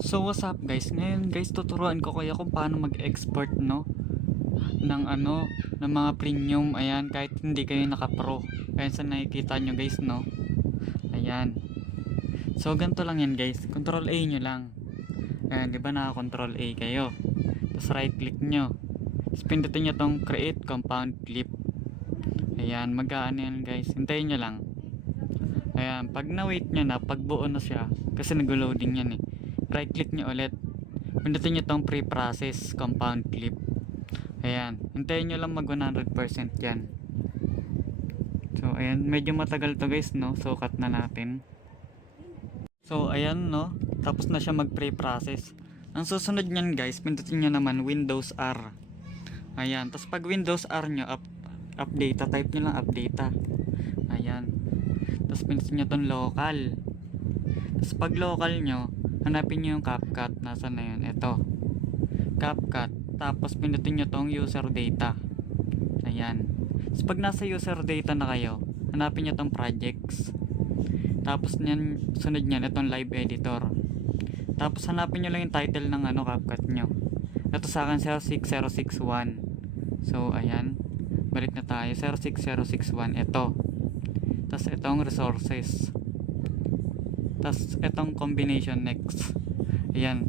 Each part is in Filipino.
So what's up guys? Ngayon guys tuturuan ko kayo kung paano mag-export ng ng mga premium, ayan, kahit hindi kayo naka-pro. Ayan sa nakikita nyo guys, no? Ayan. So ganito lang yan guys. Control A nyo lang. Ayan, di ba naka-control A kayo? Tapos right click nyo. Tapos pindutin nyo tong create compound clip. Ayan, mag-aano yan guys. Hintayin nyo lang. Ayan, pag na-wait nyo na, pag buo na siya, kasi nag-loading yan eh. Right click nyo ulit. Pindutin nyo tong pre-process compound clip. Ayan, hintayin nyo lang mag 100% yan. So ayan, medyo matagal to guys, no? So cut na natin. So ayan, no? Tapos na siya mag pre-process. Ang susunod nyan guys, pindutin nyo naman Windows R. Ayan, tapos pag Windows R nyo, update, type nyo lang update. Ayan, tapos pindutin nyo tong local. Tapos pag local nyo, hanapin nyo yung CapCut. Nasaan na yun? Ito, CapCut. Tapos pindutin nyo tong user data. Ayan. Tapos pag nasa user data na kayo, hanapin nyo tong projects. Tapos nyan, sunod nyan, itong live editor. Tapos hanapin nyo lang yung title ng CapCut nyo. Ito sa akin 06061. So ayan, balik na tayo. 06061, ito. Tapos itong resources. Tapos itong combination next. Ayan.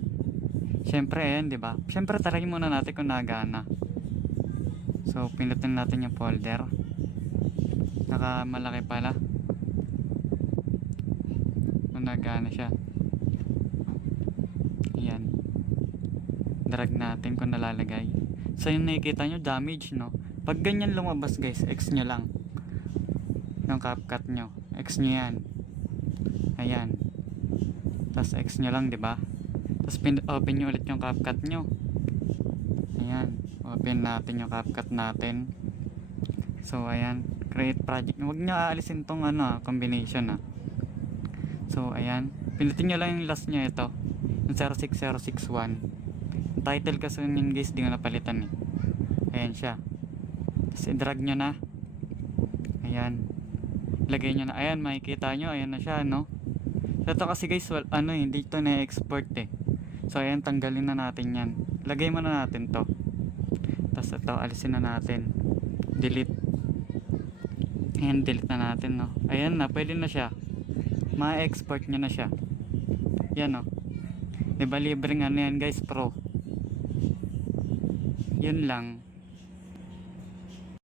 Syempre ayan, 'di ba? Syempre try muna natin kung nagana. So pindutin natin yung folder. Nakamalaki pala. Kung nagana siya. Ayan. Drag natin kung nalalagay. So yung nakikita nyo, damage, no? Pag ganyan lumabas guys, X nyo lang yung CapCut nyo. X nyo yan. Ayan. Tapos X nyo lang, 'di ba? Tapos open nyo ulit yung CapCut nyo. Ayan, open natin yung CapCut natin. So ayan, create project. Huwag nyo aalisin tong combination. So ayan, pindutin nyo lang yung last nyo, ito yung 06061. Yung title kasi yun guys, di ko napalitan eh. Ayan siya. Tapos i-drag nyo na. Ayan, lagay nyo na. Ayan, makikita nyo, ayan na siya, no? So ito kasi guys, hindi ito na-export eh. So ayan, tanggalin na natin yan. Lagay muna natin to. Tapos ito, alisin na natin. Delete. Ayan, delete na natin, no? Ayan na, pwede na siya. Ma-export nyo na siya. Yan, no? Diba libreng yan guys, pro. Yun lang.